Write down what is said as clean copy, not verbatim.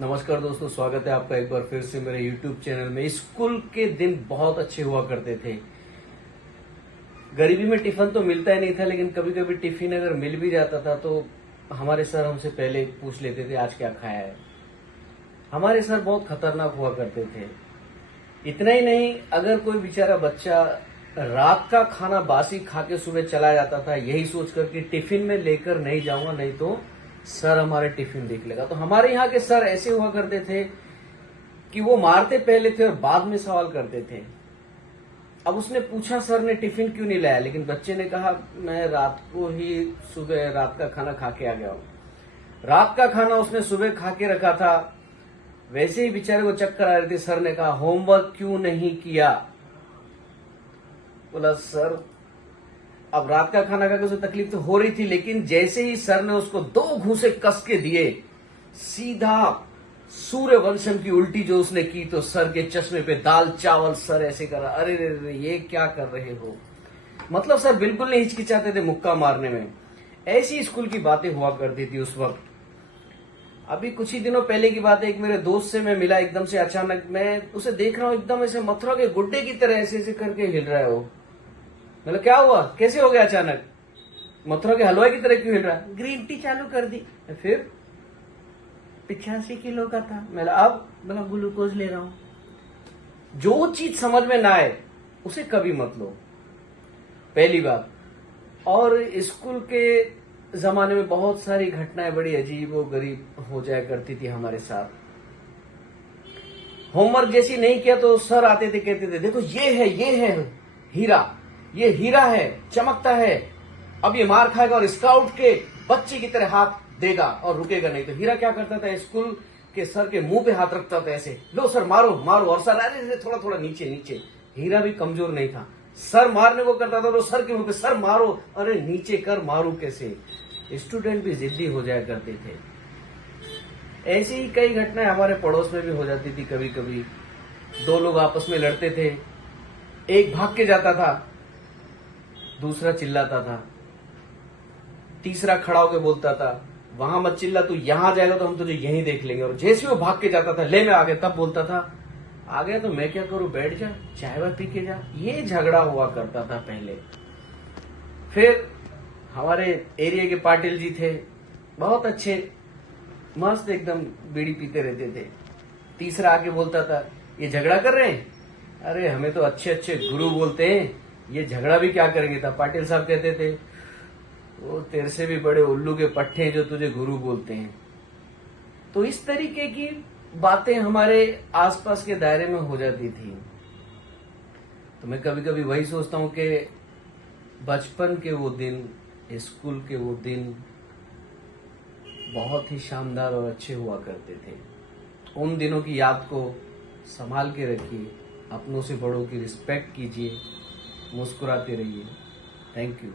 नमस्कार दोस्तों, स्वागत है आपका एक बार फिर से मेरे YouTube चैनल में। स्कूल के दिन बहुत अच्छे हुआ करते थे। गरीबी में टिफिन तो मिलता ही नहीं था, लेकिन कभी कभी टिफिन अगर मिल भी जाता था तो हमारे सर हमसे पहले पूछ लेते थे आज क्या खाया है। हमारे सर बहुत खतरनाक हुआ करते थे। इतना ही नहीं, अगर कोई बेचारा बच्चा रात का खाना बासी खा के सुबह चला जाता था, यही सोचकर कि टिफिन में लेकर नहीं जाऊंगा, नहीं तो सर हमारे टिफिन देख लेगा। तो हमारे यहाँ के सर ऐसे हुआ करते थे कि वो मारते पहले थे और बाद में सवाल करते थे। अब उसने पूछा सर ने टिफिन क्यों नहीं लाया, लेकिन बच्चे ने कहा मैं रात को ही सुबह रात का खाना खा के आ गया हूं। रात का खाना उसने सुबह खा के रखा था, वैसे ही बेचारे को चक्कर आ रहे थे। सर ने कहा होमवर्क क्यों नहीं किया। बोला सर, अब रात का खाना खाकर उसे तकलीफ तो हो रही थी, लेकिन जैसे ही सर ने उसको 2 घूंसे कस के दिए, सीधा सूर्यवंशम की उल्टी जो उसने की, तो सर के चश्मे पे दाल चावल। सर ऐसे करा, अरे रे रे ये क्या कर रहे हो। मतलब सर बिल्कुल नहीं हिचकिचाते थे मुक्का मारने में। ऐसी स्कूल की बातें हुआ करती थी उस वक्त। अभी कुछ ही दिनों पहले की बात है, एक मेरे दोस्त से मैं मिला एकदम से अचानक। मैं उसे देख रहा हूं एकदम ऐसे मथुरा के गुड्डे की तरह ऐसे ऐसे करके हिल रहा है वो। मतलब क्या हुआ, कैसे हो गया अचानक, मथुरा के हलवाई की तरह क्यों हिल रहा है। ग्रीन टी चालू कर दी। फिर 85 किलो का था। मैं अब ग्लूकोज ले रहा हूं। जो चीज समझ में ना आए उसे कभी मत लो, पहली बात। और स्कूल के जमाने में बहुत सारी घटनाएं बड़ी अजीब और गरीब हो जाया करती थी हमारे साथ। होमवर्क जैसी नहीं किया तो सर आते थे, कहते थे देखो ये है हीरा, ये हीरा है, चमकता है, अब ये मार खाएगा और स्काउट के बच्चे की तरह हाथ देगा और रुकेगा नहीं। तो हीरा क्या करता था, स्कूल के सर के मुंह पे हाथ रखता था ऐसे, लो सर मारो मारो, और सर अरे थोड़ा थोड़ा नीचे नीचे। हीरा भी कमजोर नहीं था, सर मारने को करता था तो सर के मुंह पे सर मारो, अरे नीचे कर, मारू कैसे। स्टूडेंट भी जिद्दी हो जाया करते थे। ऐसी ही कई घटनाएं हमारे पड़ोस में भी हो जाती थी। कभी कभी 2 लोग आपस में लड़ते थे, एक भाग के जाता था, दूसरा चिल्लाता था, तीसरा खड़ा होकर बोलता था वहां मत चिल्ला, तू यहां जाएगा तो हम तुझे यहीं देख लेंगे। और जैसे वो भाग के जाता था, ले मैं आ गया, तब बोलता था आ गया तो मैं क्या करूं, बैठ जा, चाय वाय पी के जा। ये झगड़ा हुआ करता था पहले। फिर हमारे एरिया के पाटिल जी थे, बहुत अच्छे, मस्त एकदम बीड़ी पीते रहते थे। तीसरा आके बोलता था ये झगड़ा कर रहे हैं, अरे हमें तो अच्छे अच्छे गुरु बोलते हैं, ये झगड़ा भी क्या करेंगे। था पाटिल साहब कहते थे वो तेरे से भी बड़े उल्लू के पट्टे हैं जो तुझे गुरु बोलते हैं। तो इस तरीके की बातें हमारे आसपास के दायरे में हो जाती थी। तो मैं कभी कभी वही सोचता हूं कि बचपन के वो दिन, स्कूल के वो दिन बहुत ही शानदार और अच्छे हुआ करते थे। उन दिनों की याद को संभाल के रखिए, अपनों से बड़ों की रिस्पेक्ट कीजिए, मुस्कुराते रहिए। Thank you.